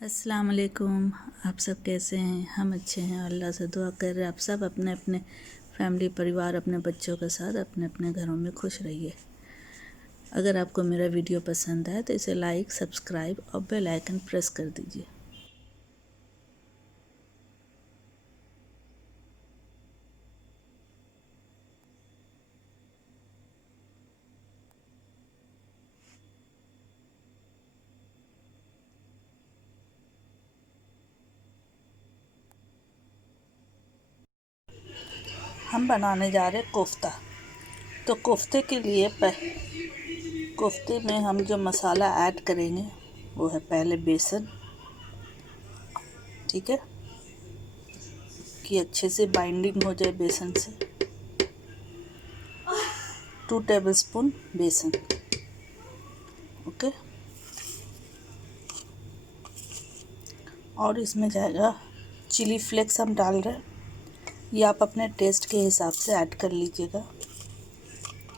अस्सलाम वालेकुम। आप सब कैसे हैं? हम अच्छे हैं, अल्लाह से दुआ कर रहे हैं आप सब अपने अपने फैमिली परिवार अपने बच्चों के साथ अपने अपने घरों में खुश रहिए। अगर आपको मेरा वीडियो पसंद आए तो इसे लाइक, सब्सक्राइब और बेल आइकन प्रेस कर दीजिए। हम बनाने जा रहे कोफ्ता। तो कोफ्ते के लिए कोफ्ते में हम जो मसाला ऐड करेंगे वो है पहले बेसन। ठीक है, कि अच्छे से बाइंडिंग हो जाए बेसन से। 2 टेबलस्पून बेसन। ओके, और इसमें जाएगा चिली फ्लेक्स हम डाल रहे हैं, ये आप अपने टेस्ट के हिसाब से ऐड कर लीजिएगा।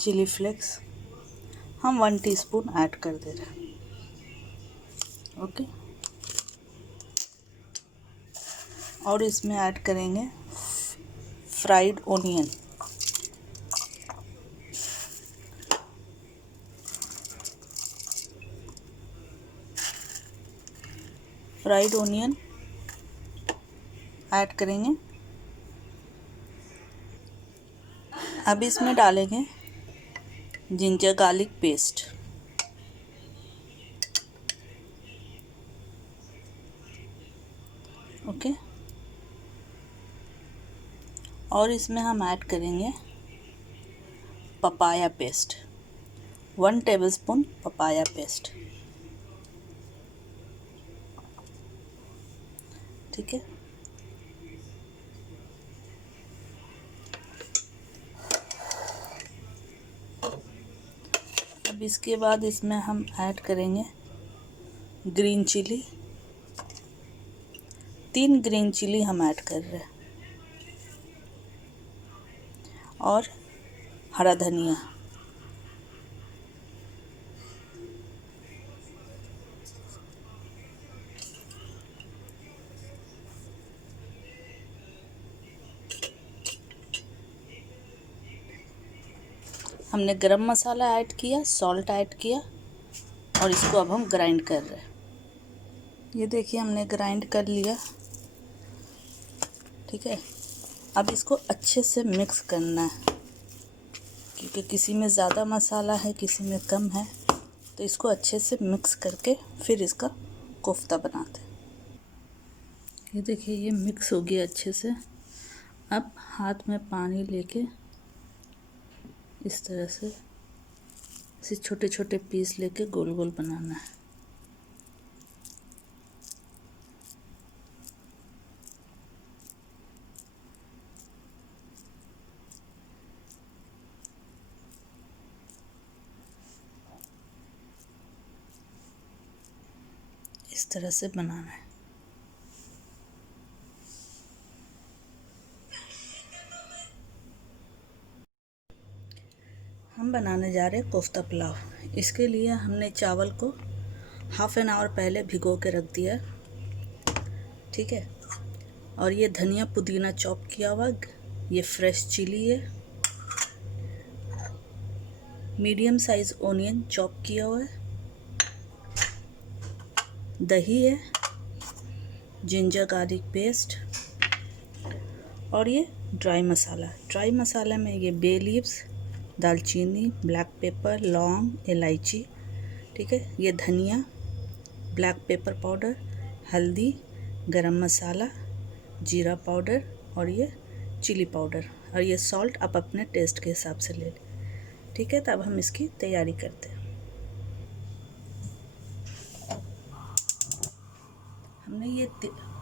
चिली फ्लेक्स हम 1 टीस्पून ऐड कर दे रहे हैं। ओके, और इसमें ऐड करेंगे fried onion. Fried onion add करेंगे। अब इसमें डालेंगे जिंजर गार्लिक पेस्ट। ओके, और इसमें हम ऐड करेंगे papaya paste. 1 tablespoon papaya paste. ठीक है, अब इसके बाद इसमें हम ऐड करेंगे ग्रीन चिली। 3 ग्रीन चिली हम ऐड कर रहे हैं, और हरा धनिया। हमने गरम मसाला ऐड किया, सॉल्ट ऐड किया, और इसको अब हम ग्राइंड कर रहे हैं। ये देखिए हमने ग्राइंड कर लिया। ठीक है, अब इसको अच्छे से मिक्स करना है, क्योंकि किसी में ज़्यादा मसाला है किसी में कम है, तो इसको अच्छे से मिक्स करके फिर इसका कोफ्ता बनाते हैं। ये देखिए ये मिक्स हो गया अच्छे से। अब हाथ में पानी लेके इस तरह से इसे छोटे छोटे पीस लेके गोल गोल बनाना है। इस तरह से बनाना है। हम बनाने जा रहे हैं कोफ्ता पुलाव। इसके लिए हमने चावल को हाफ एन आवर पहले भिगो के रख दिया। ठीक है, और ये धनिया पुदीना चॉप किया हुआ, ये फ्रेश चिली है, मीडियम साइज ओनियन चॉप किया हुआ है, दही है, जिंजर गार्लिक पेस्ट, और ये ड्राई मसाला। ड्राई मसाला में ये बे लीव्स, दालचीनी, ब्लैक पेपर, लौंग, इलायची। ठीक है, ये धनिया, ब्लैक पेपर पाउडर, हल्दी, गरम मसाला, जीरा पाउडर, और ये चिली पाउडर, और ये सॉल्ट आप अपने टेस्ट के हिसाब से ले लें। ठीक है, तो अब हम इसकी तैयारी करते हैं। हमने ये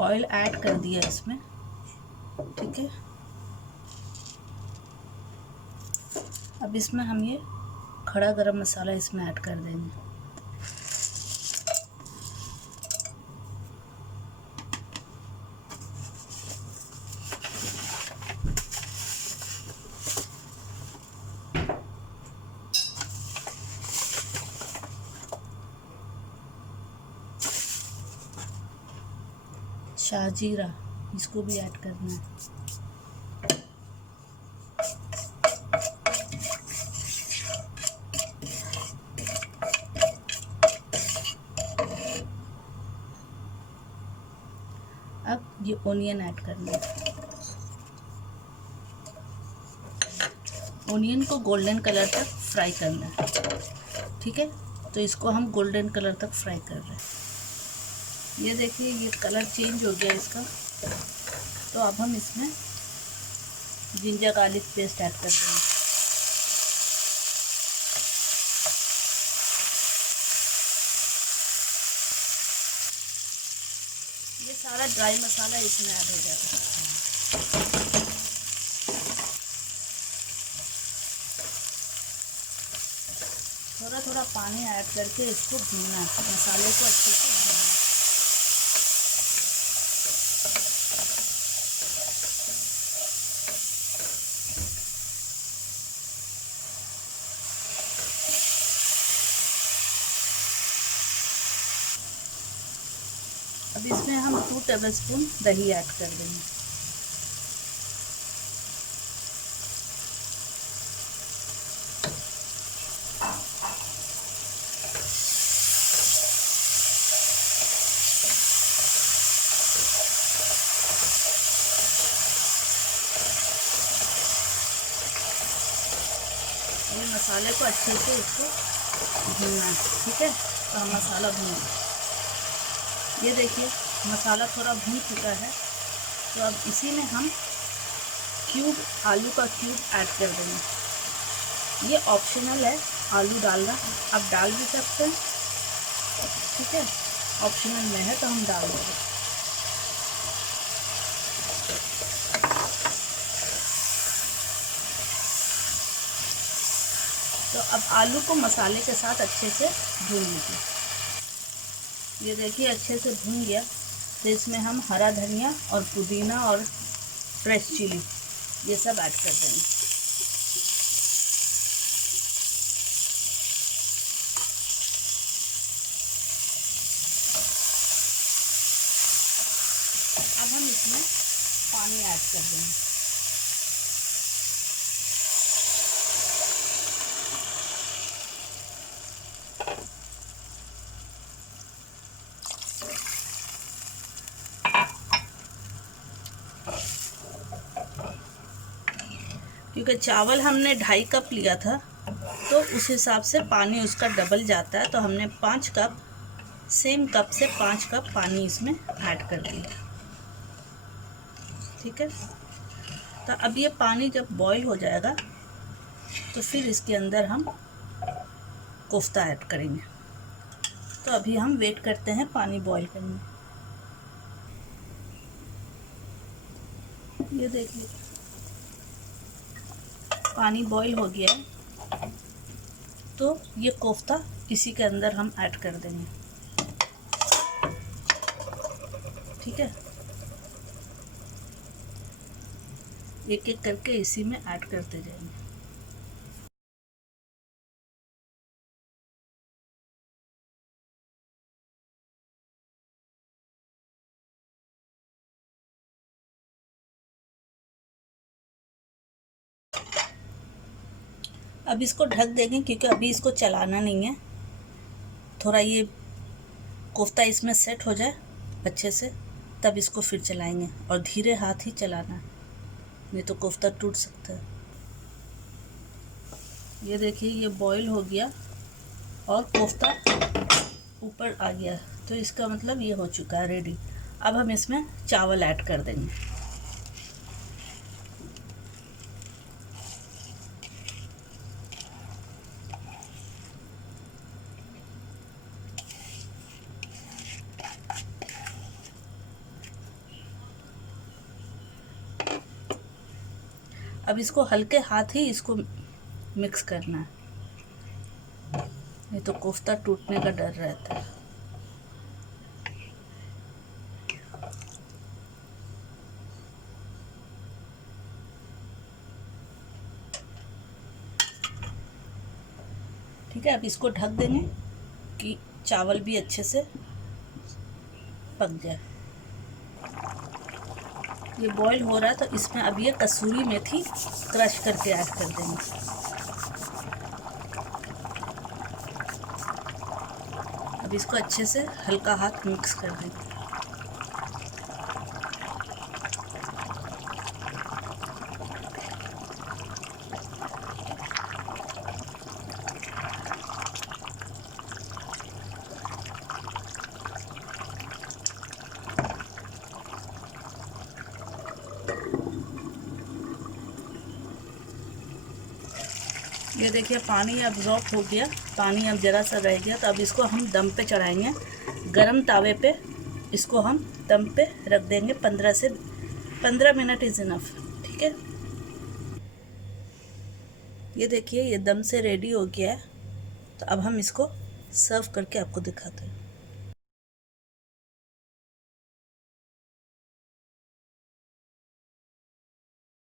ऑयल ऐड कर दिया इसमें। ठीक है, अब इसमें हम ये खड़ा गरम मसाला इसमें ऐड कर देंगे। शाहजीरा, इसको भी ऐड करना है। अब ये ओनियन ऐड करना है। ओनियन को गोल्डन कलर तक फ्राई करना है। ठीक है, तो इसको हम गोल्डन कलर तक फ्राई कर रहे हैं। ये देखिए ये कलर चेंज हो गया इसका। तो अब हम इसमें जिंजर गार्लिक पेस्ट ऐड कर देंगे। ये सारा ड्राई मसाला इसमें ऐड हो जाएगा। थोड़ा थोड़ा पानी ऐड करके इसको भूनना है, मसाले को अच्छे से भूनना है। अब इसमें हम 2 टेबलस्पून दही ऐड कर देंगे। ये मसाले को अच्छे से इसको भूनना है। ठीक है, तो हम मसाला भून, ये देखिए मसाला थोड़ा भून चुका है। तो अब इसी में हम आलू का क्यूब ऐड कर देंगे। ये ऑप्शनल है आलू डालना, आप डाल भी सकते हैं। ठीक है, ऑप्शनल में है तो हम डाल देंगे। तो अब आलू को मसाले के साथ अच्छे से भून लीजिए। ये देखिए अच्छे से भून गया। तो इसमें हम हरा धनिया और पुदीना और फ्रेश चिली ये सब ऐड कर देंगे। अब हम इसमें पानी ऐड कर देंगे। क्योंकि चावल हमने 2.5 कप लिया था, तो उस हिसाब से पानी उसका डबल जाता है। तो हमने 5 कप, सेम कप से 5 कप पानी इसमें ऐड कर दिया। ठीक है, तो अब ये पानी जब बॉईल हो जाएगा तो फिर इसके अंदर हम कोफ्ता ऐड करेंगे। तो अभी हम वेट करते हैं पानी बॉईल करने। ये देखिए पानी बॉईल हो गया है। तो ये कोफ्ता इसी के अंदर हम ऐड कर देंगे। ठीक है, एक एक करके इसी में ऐड करते जाएंगे। अब इसको ढक देंगे क्योंकि अभी इसको चलाना नहीं है। थोड़ा ये कोफ्ता इसमें सेट हो जाए अच्छे से, तब इसको फिर चलाएंगे। और धीरे हाथ ही चलाना है, नहीं तो कोफ्ता टूट सकता है। ये देखिए ये बॉईल हो गया और कोफ्ता ऊपर आ गया। तो इसका मतलब ये हो चुका है रेडी। अब हम इसमें चावल ऐड कर देंगे। अब इसको हल्के हाथ ही इसको मिक्स करना है, नहीं तो कोफ्ता टूटने का डर रहता है। ठीक है, अब इसको ढक देंगे कि चावल भी अच्छे से पक जाए। ये बॉईल हो रहा है तो इसमें अब ये कसूरी मेथी क्रश करके ऐड कर देंगे। अब इसको अच्छे से हल्का हाथ मिक्स कर देंगे। ये देखिए पानी अब्जॉर्ब हो गया, पानी अब ज़रा सा रह गया, तो अब इसको हम दम पे चढ़ाएंगे। गरम तावे पे इसको हम दम पे रख देंगे। 15 मिनट इज़ इनफ। ठीक है, ये देखिए ये दम से रेडी हो गया है। तो अब हम इसको सर्व करके आपको दिखाते हैं।